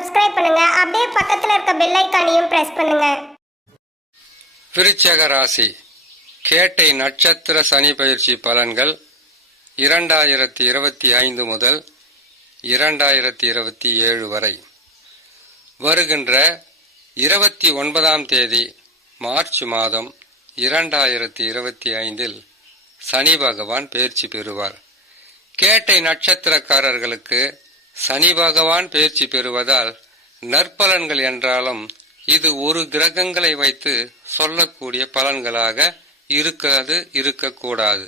Subscribe பண்ணுங்க. அப்படியே பக்கத்துல இருக்க பெல் ஐகானையும் பிரஸ் பண்ணுங்க. விருச்சிக ராசி கேட்டை நட்சத்திர சனி பயிற்சி பலன்கள் 2025 முதல் 2027 வரை. வருகின்ற 29ஆம் தேதி மார்ச் மாதம் 2025 சனி பகவான் பயிற்சி பெறுவார். கேட்டை நட்சத்திரக்காரர்களுக்கு சனி பகவான் பயிற்சி பெறுவதால் நற்பலன்கள் என்றாலும் இது ஒரு கிரகங்களை வைத்து சொல்லக்கூடிய பலன்களாக இருக்கக்கூடாது.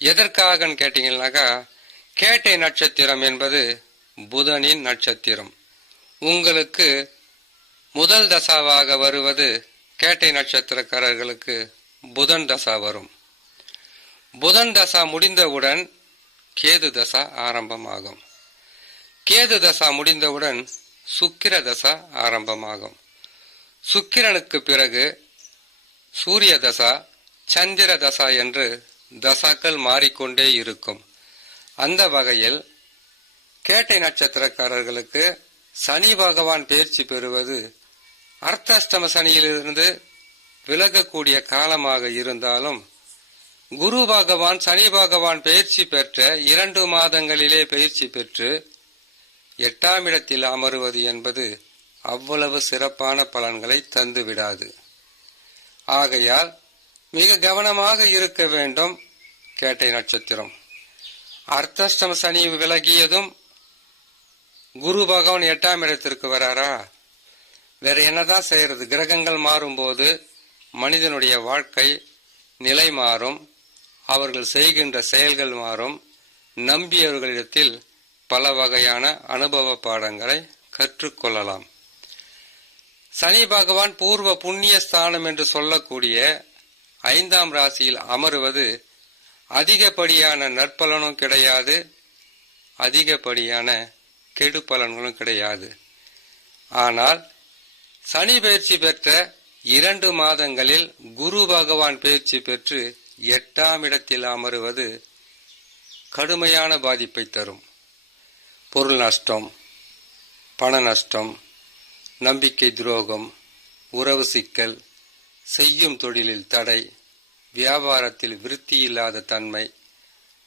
எதற்காக கேட்டீங்கன்னாக்கா, கேட்டை நட்சத்திரம் என்பது புதனின் நட்சத்திரம். உங்களுக்கு முதல் தசாவாக வருவது கேட்டை நட்சத்திரக்காரர்களுக்கு புதன் தசா வரும். புதன் தசா முடிந்தவுடன் கேது தசா ஆரம்பமாகும். கேது தசா முடிந்தவுடன் சுக்கிர தசா ஆரம்பமாகும். சுக்கிரனுக்கு பிறகு சூரிய தசா, சந்திர தசா என்று தசாக்கள் மாறிக்கொண்டே இருக்கும். அந்த வகையில் கேட்டை நட்சத்திரக்காரர்களுக்கு சனி பகவான் பயிற்சி பெறுவது அர்த்தாஷ்டம சனியிலிருந்து விலகக்கூடிய காலமாக இருந்தாலும், குரு பகவான் சனி பகவான் பயிற்சி பெற்ற 2 மாதங்களிலே பயிற்சி பெற்று 8ஆம் இடத்தில் அமருவது என்பது அவ்வளவு சிறப்பான பலன்களை தந்துவிடாது. ஆகையால் மிக கவனமாக இருக்க வேண்டும். கேட்டை நட்சத்திரம் அர்த்தாஷ்டம சனி விலகியதும் குரு பகவான் 8ஆம் இடத்திற்கு வராரா? வேற என்னதான் செய்யறது? கிரகங்கள் மாறும்போது மனிதனுடைய வாழ்க்கை நிலை மாறும், அவர்கள் செய்கின்ற செயல்கள் மாறும். நம்பியவர்களிடத்தில் பல வகையான அனுபவ பாடங்களை கற்றுக்கொள்ளலாம். சனி பகவான் பூர்வ புண்ணிய ஸ்தானம் என்று சொல்லக்கூடிய 5ஆம் ராசியில் அமருவது அதிகப்படியான நற்பலனும் கிடையாது, அதிகப்படியான கெடு பலன்களும் கிடையாது. ஆனால் சனி பயிற்சி பெற்ற 2 மாதங்களில் குரு பகவான் பயிற்சி பெற்று 8ஆம் இடத்தில் அமருவது கடுமையான பாதிப்பை தரும். பொருள் நஷ்டம், பண நஷ்டம், நம்பிக்கை துரோகம், உறவு சிக்கல், செய்யும் தொழிலில் தடை, வியாபாரத்தில் விருத்தி இல்லாத தன்மை,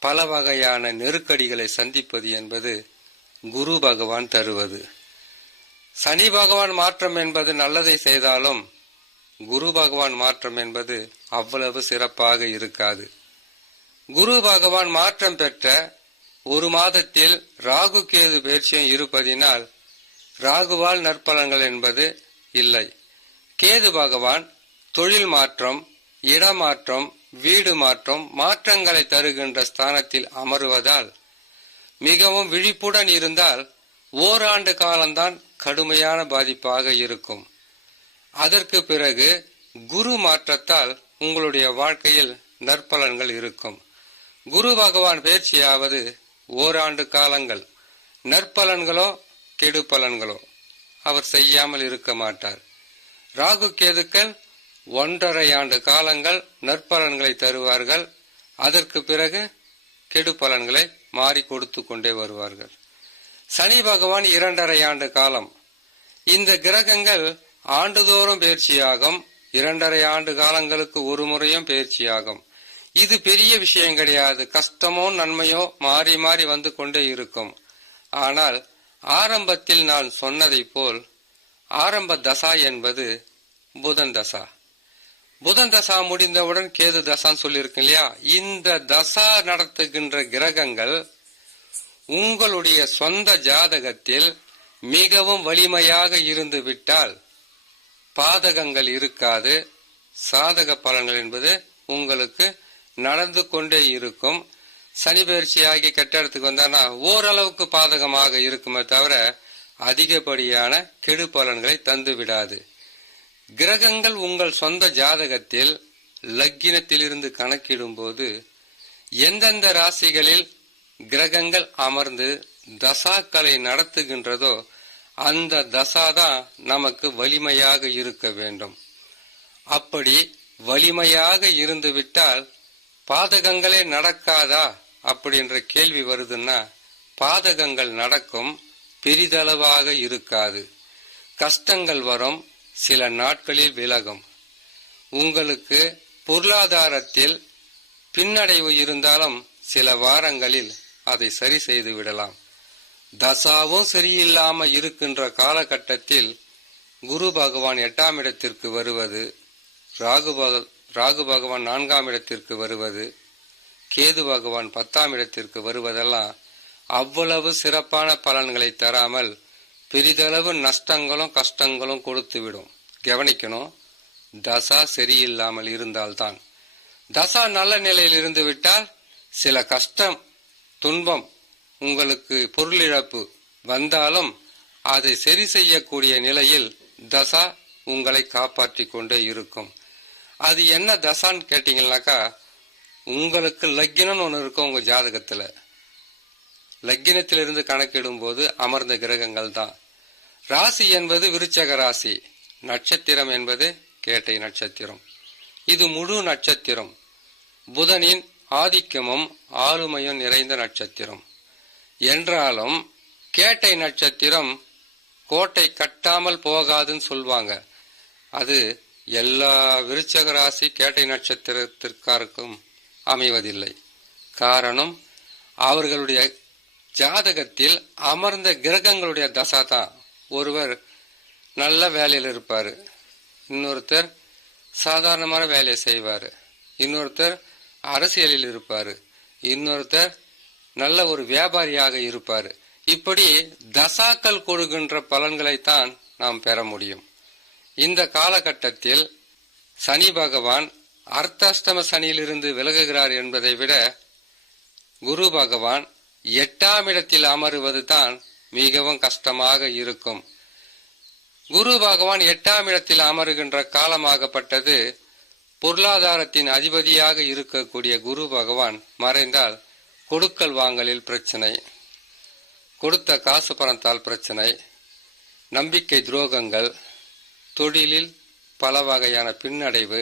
பல வகையான நெருக்கடிகளை சந்திப்பது என்பது குரு பகவான் தருவது. சனி பகவான் மாற்றம் என்பது நல்லதை செய்தாலும் குரு பகவான் மாற்றம் என்பது அவ்வளவு சிறப்பாக இருக்காது. குரு பகவான் மாற்றம் பெற்ற 1 மாதத்தில் ராகு கேது பயிற்சியும் இருப்பதினால் ராகுவால் நற்பலன்கள் என்பது இல்லை. கேது பகவான் தொழில் மாற்றம், இடமாற்றம், வீடு மாற்றம், மாற்றங்களை தருகின்ற ஸ்தானத்தில் அமருவதால் மிகவும் விழிப்புடன் இருந்தால் ஓராண்டு காலம்தான் கடுமையான பாதிப்பாக இருக்கும். அதற்கு பிறகு குரு மாற்றத்தால் உங்களுடைய வாழ்க்கையில் நற்பலன்கள் இருக்கும். குரு பகவான் பயிற்சியாவது ஓராண்டு காலங்கள். நற்பலன்களோ கெடு பலன்களோ அவர் செய்யாமல் இருக்க மாட்டார். ராகு கேதுக்கள் 1.5 ஆண்டு காலங்கள் நற்பலன்களை தருவார்கள். அதற்கு பிறகு கெடு பலன்களை மாறி கொடுத்து கொண்டே வருவார்கள். சனி பகவான் 2.5 ஆண்டு காலம். இந்த கிரகங்கள் ஆண்டுதோறும் பயிற்சியாகும். 2.5 ஆண்டு காலங்களுக்கு ஒரு முறையும் பயிற்சியாகும். இது பெரிய விஷயம் கிடையாது. கஷ்டமோ நன்மையோ மாறி மாறி வந்து கொண்டே இருக்கும். ஆனால் ஆரம்பத்தில் நான் சொன்னதை போல் ஆரம்ப தசா என்பது புதன் தசா. புதன் தசா முடிந்தவுடன் கேது தசான்னு சொல்லியிருக்கு இல்லையா? இந்த தசா நடத்துகின்ற கிரகங்கள் உங்களுடைய சொந்த ஜாதகத்தில் மிகவும் வலிமையாக இருந்து விட்டால் பாதகங்கள் இருக்காது. சாதக பலன்கள் என்பது உங்களுக்கு நடந்து கொண்டே இருக்கும். சனி பயிற்சியாகி கெட்டடத்துக்கு வந்தானா ஓரளவுக்கு பாதகமாக இருக்குமே தவிர அதிகப்படியான கெடு பலன்களை தந்து விடாது. கிரகங்கள் உங்கள் சொந்த ஜாதகத்தில் லக்கினத்திலிருந்து கணக்கிடும் போது எந்தெந்த ராசிகளில் கிரகங்கள் அமர்ந்து தசாக்களை நடத்துகின்றதோ அந்த தசாதான் நமக்கு வலிமையாக இருக்க வேண்டும். அப்படி வலிமையாக இருந்துவிட்டால் பாதகங்களே நடக்காதா அப்படின்ற கேள்வி வருதுன்னா பாதகங்கள் நடக்கும், பெரிதளவாக இருக்காது. கஷ்டங்கள் வரும், சில நாட்களில் விலகும். உங்களுக்கு பொருளாதாரத்தில் பின்னடைவு இருந்தாலும் சில வாரங்களில் அதை சரி செய்து விடலாம். தசாவும் சரியில்லாம இருக்கின்ற காலகட்டத்தில் குரு பகவான் 8ஆம் இடத்திற்கு வருவது, ராகு பகவான் 4ஆம் இடத்திற்கு வருவது, கேது பகவான் 10ஆம் இடத்திற்கு வருவதெல்லாம் அவ்வளவு சிறப்பான பலன்களை தராமல் பெரிதளவு நஷ்டங்களும் கஷ்டங்களும் கொடுத்துவிடும். கவனிக்கணும், தசா சரியில்லாமல் இருந்தால்தான். தசா நல்ல நிலையில் இருந்து விட்டால் சில கஷ்டம் துன்பம் உங்களுக்கு பொருளிழப்பு வந்தாலும் அதை சரி செய்யக்கூடிய நிலையில் தசா உங்களை காப்பாற்றி கொண்டே இருக்கும். அது என்ன தசான்னு கேட்டீங்கன்னாக்கா, உங்களுக்கு லக்கினம்னு ஒன்று இருக்கும். உங்க ஜாதகத்துல லக்கினத்திலிருந்து கணக்கிடும் போது அமர்ந்த கிரகங்கள் தான். ராசி என்பது விருச்சக ராசி, நட்சத்திரம் என்பது கேட்டை நட்சத்திரம். இது முழு நட்சத்திரம், புதனின் ஆதிக்கமும் ஆளுமையும் நிறைந்த நட்சத்திரம். என்றாலும் கேட்டை நட்சத்திரம் கோட்டை கட்டாமல் போகாதுன்னு சொல்வாங்க. அது எல்லா விருச்சக ராசி கேட்டை நட்சத்திரத்திற்காருக்கும் அமைவதில்லை. காரணம், அவர்களுடைய ஜாதகத்தில் அமர்ந்த கிரகங்களுடைய தசா தான். ஒருவர் நல்ல வேலையில் இருப்பாரு, இன்னொருத்தர் சாதாரணமான வேலையை செய்வாரு, இன்னொருத்தர் அரசியலில் இருப்பாரு, இன்னொருத்தர் நல்ல ஒரு வியாபாரியாக இருப்பாரு. இப்படி தசாக்கள் கொடுக்கின்ற பலன்களைத்தான் நாம் பெற முடியும். இந்த காலகட்டத்தில் சனி பகவான் அர்த்தாஷ்டம சனியிலிருந்து விலகுகிறார் என்பதை விட குரு பகவான் 8ஆம் இடத்தில் அமருவது தான் மிகவும் கஷ்டமாக இருக்கும். குரு பகவான் 8ஆம் இடத்தில் அமருகின்ற காலமாகப்பட்டது பொருளாதாரத்தின் அதிபதியாக இருக்கக்கூடிய குரு பகவான் மறைந்தால் கொடுக்கல் வாங்கலில் பிரச்சனை, கொடுத்த காசு பணத்தால் பிரச்சனை, நம்பிக்கை துரோகங்கள், தொழிலில் பல வகையான பின்னடைவு,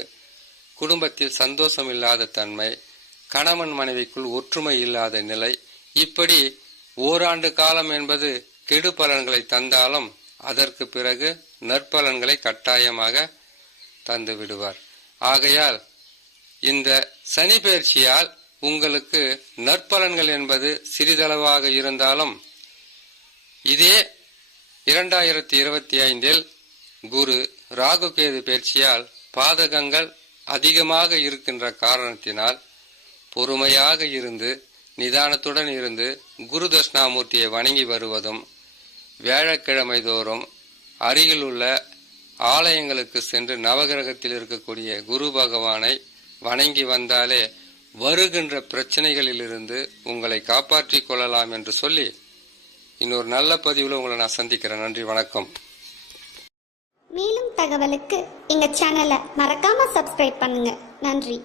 குடும்பத்தில் சந்தோஷம் இல்லாத தன்மை, கணவன் மனைவிக்குள் ஒற்றுமை இல்லாத நிலை, இப்படி ஓராண்டு காலம் என்பது கெடு பலன்களை தந்தாலும் அதற்கு பிறகு நற்பலன்களை கட்டாயமாக தந்து விடுவார். ஆகையால் இந்த சனி பெயர்ச்சியால் உங்களுக்கு நற்பலன்கள் என்பது சிறிதளவாக இருந்தாலும், இதே 2025 குரு ராகு கேது பெயர்ச்சியால் பாதகங்கள் அதிகமாக இருக்கின்ற காரணத்தினால் பொறுமையாக இருந்து நிதானத்துடன் இருந்து குரு தட்சிணாமூர்த்தியை வணங்கி வருவதும், வியாழக்கிழமை தோறும் அருகில் உள்ள ஆலயங்களுக்கு சென்று நவகிரகத்தில் இருக்கக்கூடிய குரு பகவானை வணங்கி வந்தாலே வருகின்ற பிரச்சனைகளிலிருந்து உங்களை காப்பாற்றிக் கொள்ளலாம் என்று சொல்லி இன்னொரு நல்ல பதிவில் உங்களை நான் சந்திக்கிறேன். நன்றி, வணக்கம். மேலும் தகவலுக்கு எங்க சேனலை மறக்காம சப்ஸ்கிரைப் பண்ணுங்க. நன்றி.